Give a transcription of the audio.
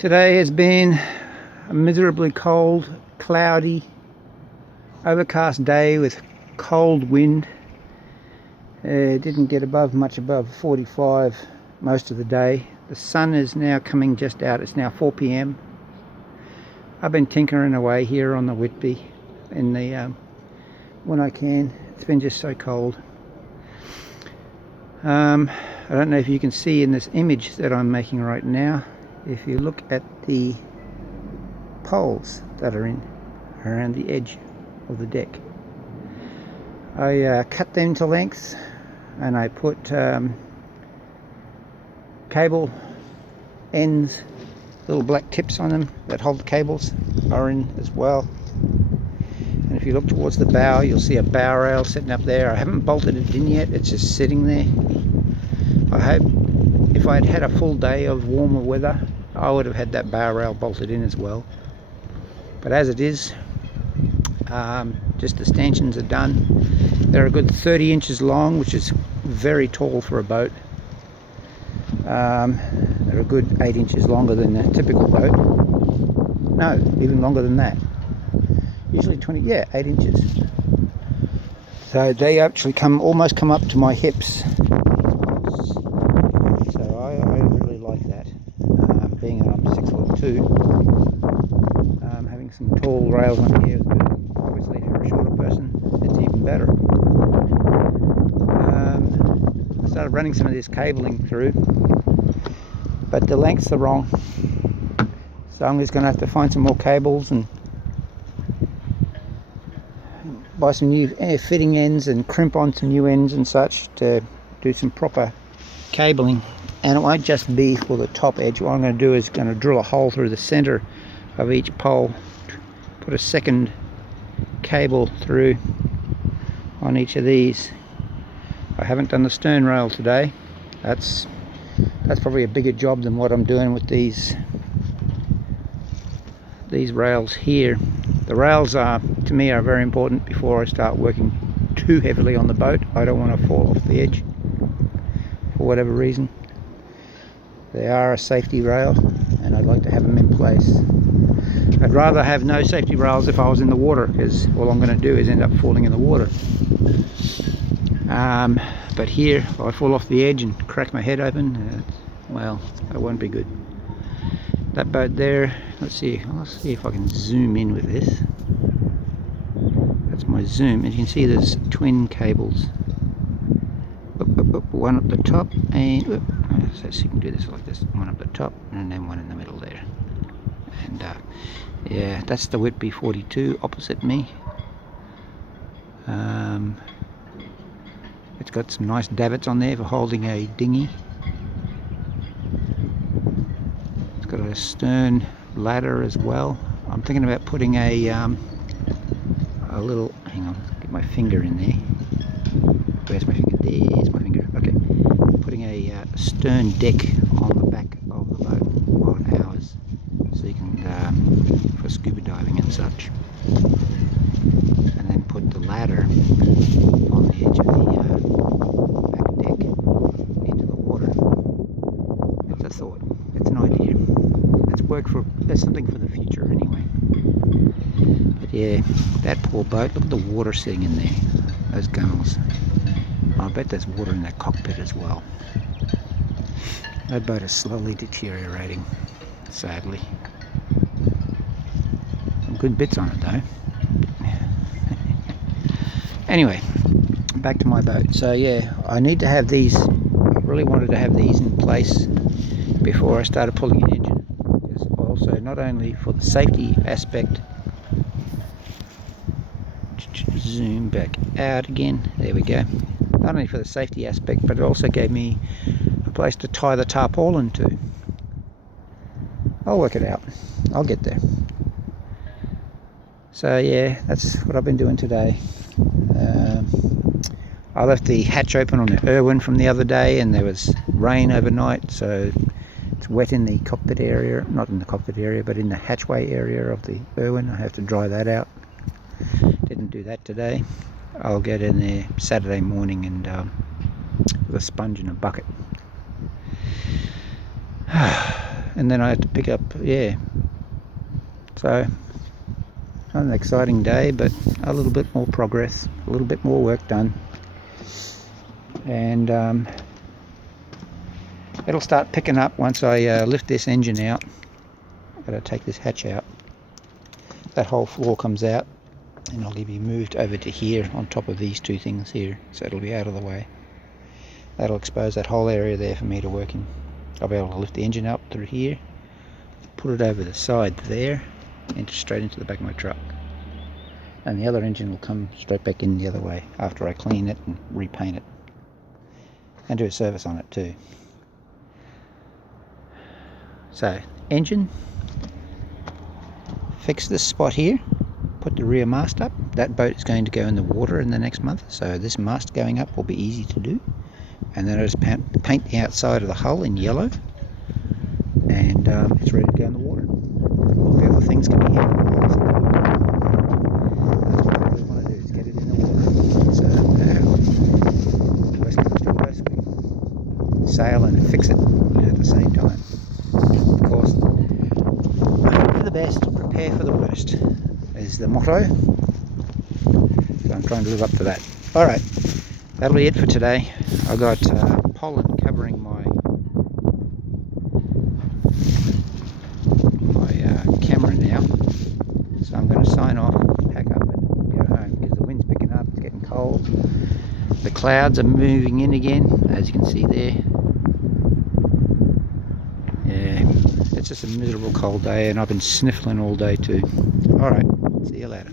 Today has been a miserably cold, cloudy, overcast day with cold wind. Didn't get much above 45 most of the day. The sun is now coming just out. It's now 4 p.m. I've been tinkering away here on the Whitby in the when I can. It's been just so cold. I don't know if you can see in this image that I'm making right now. If you look at the poles that are in around the edge of the deck, I cut them to length and I put cable ends, little black tips on them that hold the cables are in as well. And if you look towards the bow, you'll see a bow rail sitting up there. I haven't bolted it in yet, it's just sitting there. I hope if I'd had a full day of warmer weather, I would have had that bow rail bolted in as well. But as it is, just the stanchions are done. They're a good 30 inches long, which is very tall for a boat. They're a good 8 inches longer than a typical boat. No, even longer than that. Usually 8 inches. So they actually almost come up to my hips. So I really like that. Being that I'm 6'2", having some tall rails on here is good. Obviously, if you're a shorter person, it's even better. I started running some of this cabling through, but the lengths are wrong. So I'm just going to have to find some more cables and buy some new fitting ends and crimp on some new ends and such to do some proper cabling. And it won't just be for the top edge. What I'm going to do is going to drill a hole through the center of each pole, put a second cable through on each of these. I haven't done the stern rail today. That's probably a bigger job than what I'm doing with these rails here. The rails to me are very important before I start working too heavily on the boat. I don't want to fall off the edge for whatever reason. They are a safety rail and I'd like to have them in place. I'd rather have no safety rails if I was in the water, because all I'm going to do is end up falling in the water. But here, if I fall off the edge and crack my head open, well, that won't be good. That boat there, let's see if I can zoom in with this. That's my zoom, and you can see there's twin cables. One up the top, and so you can do this like this. One up the top, and then one in the middle there. And yeah, that's the Whitby 42 opposite me. It's got some nice davits on there for holding a dinghy. It's got a stern ladder as well. I'm thinking about putting a little, hang on, get my finger in there. Where's my finger? There's my finger. Okay, putting a stern deck on the back of the boat on ours, so you can for scuba diving and such. And then put the ladder on the edge of the back deck into the water. It's a thought. It's an idea. There's something for the future anyway. But yeah, that poor boat. Look at the water sitting in there. Those gunnels. I bet there's water in that cockpit as well. That boat is slowly deteriorating, sadly. Some good bits on it though. Anyway, back to my boat. So yeah, I need to have these. I really wanted to have these in place before I started pulling an engine. Because also, not only for the safety aspect. Zoom back out again. There we go. Not only for the safety aspect, but it also gave me a place to tie the tarpaulin to. I'll work it out. I'll get there. So yeah, that's what I've been doing today. I left the hatch open on the Irwin from the other day, and there was rain overnight, so it's wet in the cockpit area. Not in the cockpit area, but in the hatchway area of the Irwin. I have to dry that out. Didn't do that today. I'll get in there Saturday morning and with a sponge and a bucket. and then I had to pick up, yeah. So, not an exciting day, but a little bit more progress, a little bit more work done. And it'll start picking up once I lift this engine out. I've got to take this hatch out. That whole floor comes out, and it'll be moved over to here on top of these two things here, so it'll be out of the way. That'll expose that whole area there for me to work in. I'll be able to lift the engine up through here, put it over the side there, and straight into the back of my truck. And the other engine will come straight back in the other way after I clean it and repaint it. And do a service on it too. So, engine, fix this spot here, put the rear mast up. That boat is going to go in the water in the next month, so this mast going up will be easy to do. And then I just paint the outside of the hull in yellow, and it's ready to go in the water. All the other things can be handled. That's what I really want to do, is get it in the water. So worst comes to worst, we sail and fix it at the same time. Of course, hope for the best, prepare for the worst is the motto. So I'm trying to live up to that. Alright, that'll be it for today. I got pollen covering my camera now, so I'm going to sign off, pack up and go home because the wind's picking up, it's getting cold. The clouds are moving in again, as you can see there. Yeah, it's just a miserable cold day, and I've been sniffling all day too. Alright, see you later.